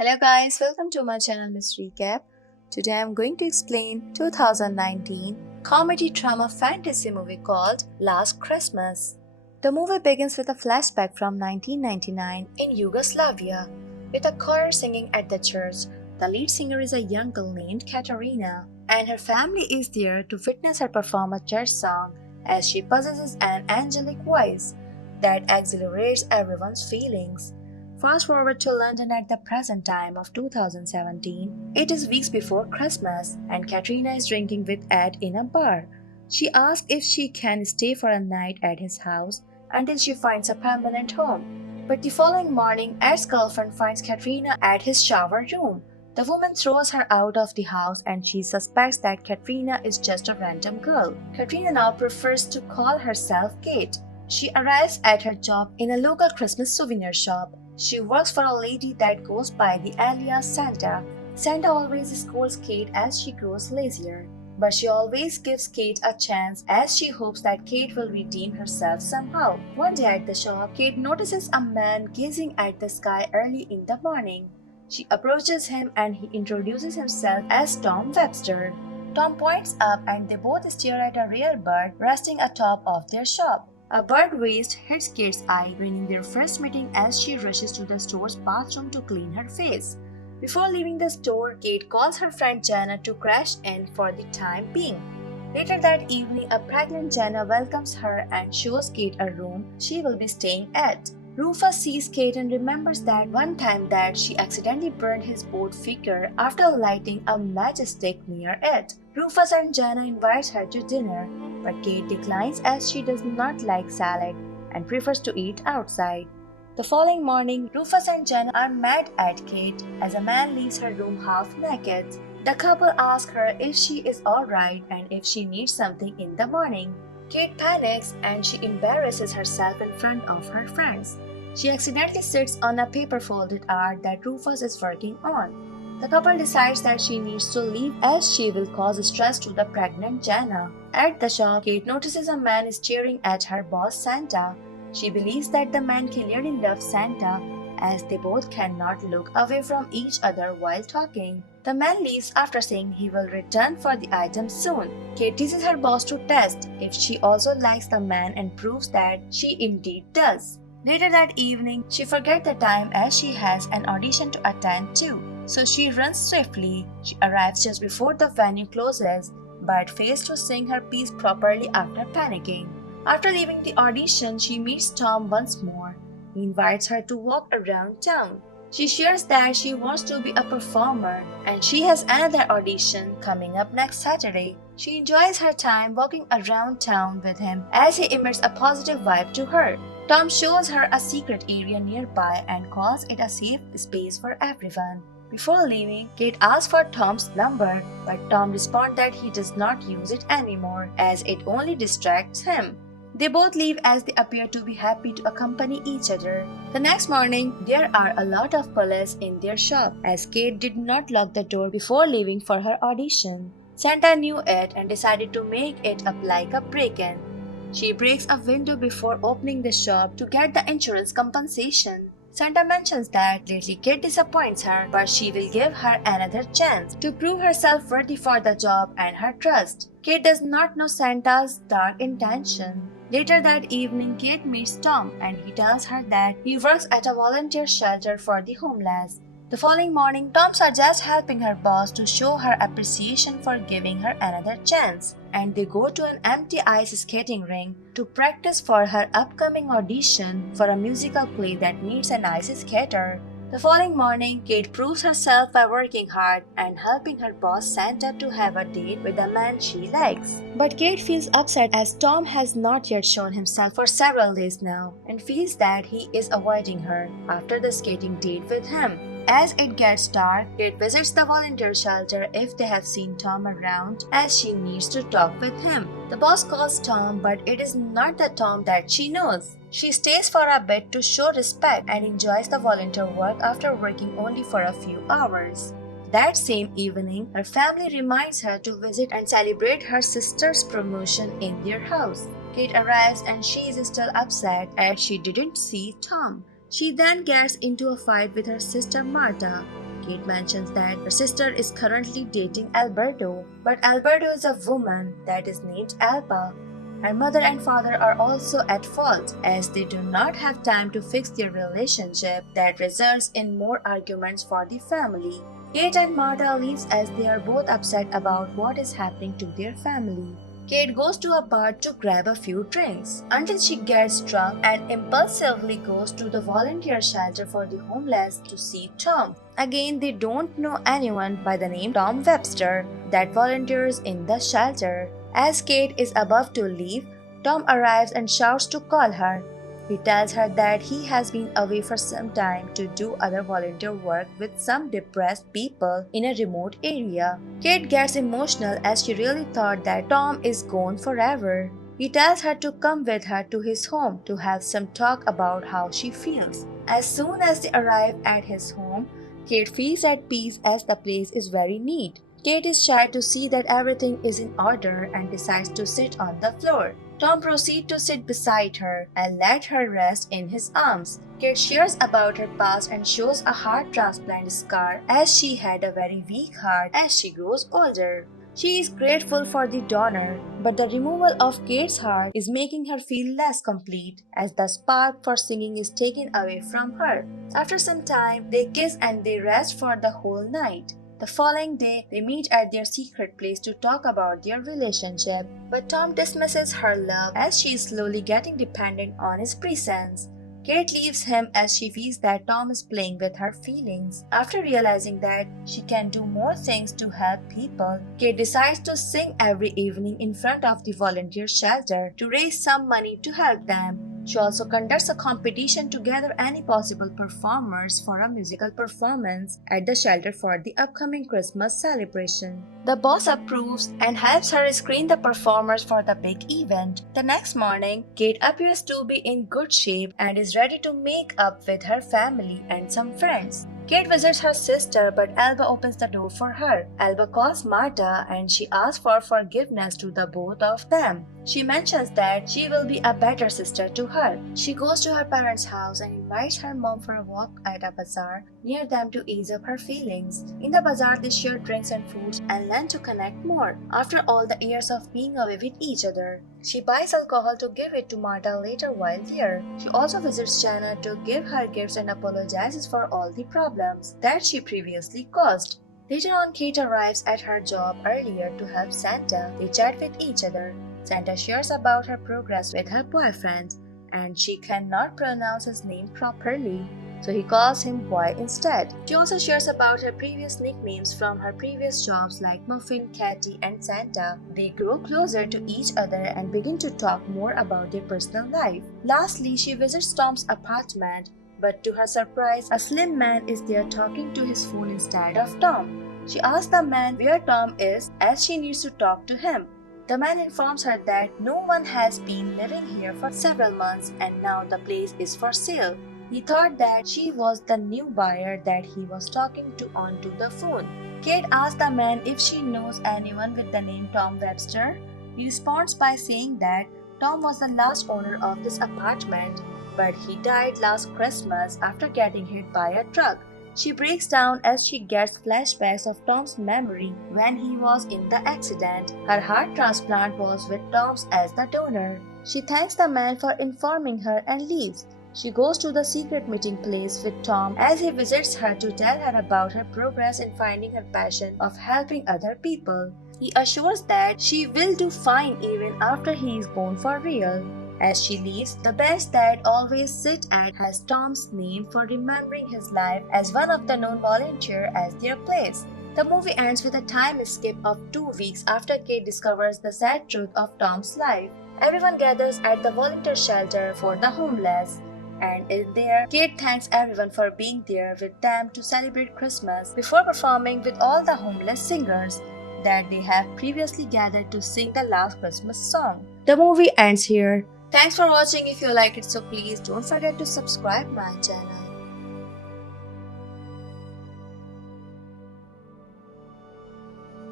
Hello guys, welcome to my channel Miss Recap. Today I'm going to explain 2019 comedy drama fantasy movie called Last Christmas. The movie begins with a flashback from 1999 in Yugoslavia with a choir singing at the church. The lead singer is a young girl named Katarina and her family is there to witness her perform a church song as she possesses an angelic voice that exhilarates everyone's feelings. Fast forward to London at the present time of 2017. It is weeks before Christmas, and Katrina is drinking with Ed in a bar. She asks if she can stay for a night at his house until she finds a permanent home. But the following morning, Ed's girlfriend finds Katrina at his shower room. The woman throws her out of the house and she suspects that Katrina is just a random girl. Katrina now prefers to call herself Kate. She arrives at her job in a local Christmas souvenir shop. She works for a lady that goes by the alias Santa. Santa always scolds Kate as she grows lazier, but she always gives Kate a chance as she hopes that Kate will redeem herself somehow. One day at the shop, Kate notices a man gazing at the sky early in the morning. She approaches him and he introduces himself as Tom Webster. Tom points up and they both stare at a rare bird resting atop of their shop. A bird waist hits Kate's eye, ruining their first meeting as she rushes to the store's bathroom to clean her face. Before leaving the store, Kate calls her friend Jana to crash in for the time being. Later that evening, a pregnant Jana welcomes her and shows Kate a room she will be staying at. Rufus sees Kate and remembers that one time that she accidentally burned his boat figure after lighting a matchstick near it. Rufus and Jana invites her to dinner, but Kate declines as she does not like salad and prefers to eat outside. The following morning, Rufus and Jana are mad at Kate as a man leaves her room half naked. The couple ask her if she is alright and if she needs something in the morning. Kate panics and she embarrasses herself in front of her friends. She accidentally sits on a paper-folded art that Rufus is working on. The couple decides that she needs to leave as she will cause stress to the pregnant Jana. At the shop, Kate notices a man staring at her boss Santa. She believes that the man clearly loves Santa as they both cannot look away from each other while talking. The man leaves after saying he will return for the items soon. Kate teases her boss to test if she also likes the man and proves that she indeed does. Later that evening, she forgets the time as she has an audition to attend to, so she runs swiftly. She arrives just before the venue closes, but fails to sing her piece properly after panicking. After leaving the audition, she meets Tom once more. He invites her to walk around town. She shares that she wants to be a performer and she has another audition coming up next Saturday. She enjoys her time walking around town with him as he emits a positive vibe to her. Tom shows her a secret area nearby and calls it a safe space for everyone. Before leaving, Kate asks for Tom's number, but Tom responds that he does not use it anymore as it only distracts him. They both leave as they appear to be happy to accompany each other. The next morning, there are a lot of police in their shop as Kate did not lock the door before leaving for her audition. Santa knew it and decided to make it up like a break-in. She breaks a window before opening the shop to get the insurance compensation. Santa mentions that lately Kate disappoints her, but she will give her another chance to prove herself worthy for the job and her trust. Kate does not know Santa's dark intention. Later that evening, Kate meets Tom and he tells her that he works at a volunteer shelter for the homeless. The following morning, Tom suggests helping her boss to show her appreciation for giving her another chance, and they go to an empty ice skating rink to practice for her upcoming audition for a musical play that needs an ice skater. The following morning, Kate proves herself by working hard and helping her boss Santa to have a date with a man she likes. But Kate feels upset as Tom has not yet shown himself for several days now and feels that he is avoiding her after the skating date with him. As it gets dark, Kate visits the volunteer shelter if they have seen Tom around as she needs to talk with him. The boss calls Tom, but it is not the Tom that she knows. She stays for a bit to show respect and enjoys the volunteer work after working only for a few hours. That same evening, her family reminds her to visit and celebrate her sister's promotion in their house. Kate arrives and she is still upset as she didn't see Tom. She then gets into a fight with her sister Martha. Kate mentions that her sister is currently dating Alberto, but Alberto is a woman that is named Alba. Her mother and father are also at fault as they do not have time to fix their relationship that results in more arguments for the family. Kate and Marta leaves as they are both upset about what is happening to their family. Kate goes to a bar to grab a few drinks until she gets drunk and impulsively goes to the volunteer shelter for the homeless to see Tom. Again, they don't know anyone by the name Tom Webster that volunteers in the shelter. As Kate is about to leave, Tom arrives and shouts to call her. He tells her that he has been away for some time to do other volunteer work with some depressed people in a remote area. Kate gets emotional as she really thought that Tom is gone forever. He tells her to come with her to his home to have some talk about how she feels. As soon as they arrive at his home, Kate feels at peace as the place is very neat. Kate is shy to see that everything is in order and decides to sit on the floor. Tom proceeds to sit beside her and let her rest in his arms. Kate shares about her past and shows a heart transplant scar as she had a very weak heart as she grows older. She is grateful for the donor, but the removal of Kate's heart is making her feel less complete as the spark for singing is taken away from her. After some time, they kiss and they rest for the whole night. The following day, they meet at their secret place to talk about their relationship, but Tom dismisses her love as she is slowly getting dependent on his presence. Kate leaves him as she feels that Tom is playing with her feelings. After realizing that she can do more things to help people, Kate decides to sing every evening in front of the volunteer shelter to raise some money to help them. She also conducts a competition to gather any possible performers for a musical performance at the shelter for the upcoming Christmas celebration. The boss approves and helps her screen the performers for the big event. The next morning, Kate appears to be in good shape and is ready to make up with her family and some friends. Kate visits her sister, but Alba opens the door for her. Alba calls Marta and she asks for forgiveness to the both of them. She mentions that she will be a better sister to her. She goes to her parents' house and invites her mom for a walk at a bazaar near them to ease up her feelings. In the bazaar, they share drinks and foods and learn to connect more after all the years of being away with each other. She buys alcohol to give it to Marta later while there. She also visits Jana to give her gifts and apologizes for all the problems that she previously caused. Later on, Kate arrives at her job earlier to help Santa. They chat with each other. Santa shares about her progress with her boyfriend, and she cannot pronounce his name properly, so he calls him Boy instead. She also shares about her previous nicknames from her previous jobs like Muffin, Catty, and Santa. They grow closer to each other and begin to talk more about their personal life. Lastly, she visits Tom's apartment, but to her surprise, a slim man is there talking to his phone instead of Tom. She asks the man where Tom is as she needs to talk to him. The man informs her that no one has been living here for several months and now the place is for sale. He thought that she was the new buyer that he was talking to onto the phone. Kate asks the man if she knows anyone with the name Tom Webster. He responds by saying that Tom was the last owner of this apartment, but he died last Christmas after getting hit by a truck. She breaks down as she gets flashbacks of Tom's memory when he was in the accident. Her heart transplant was with Tom's as the donor. She thanks the man for informing her and leaves. She goes to the secret meeting place with Tom as he visits her to tell her about her progress in finding her passion of helping other people. He assures that she will do fine even after he is gone for real. As she leaves, the bench that always sit at has Tom's name for remembering his life as one of the known volunteers as their place. The movie ends with a time skip of 2 weeks after Kate discovers the sad truth of Tom's life. Everyone gathers at the volunteer shelter for the homeless, and in there, Kate thanks everyone for being there with them to celebrate Christmas before performing with all the homeless singers that they have previously gathered to sing the last Christmas song. The movie ends here. Thanks for watching. If you like it, so please don't forget to subscribe my channel.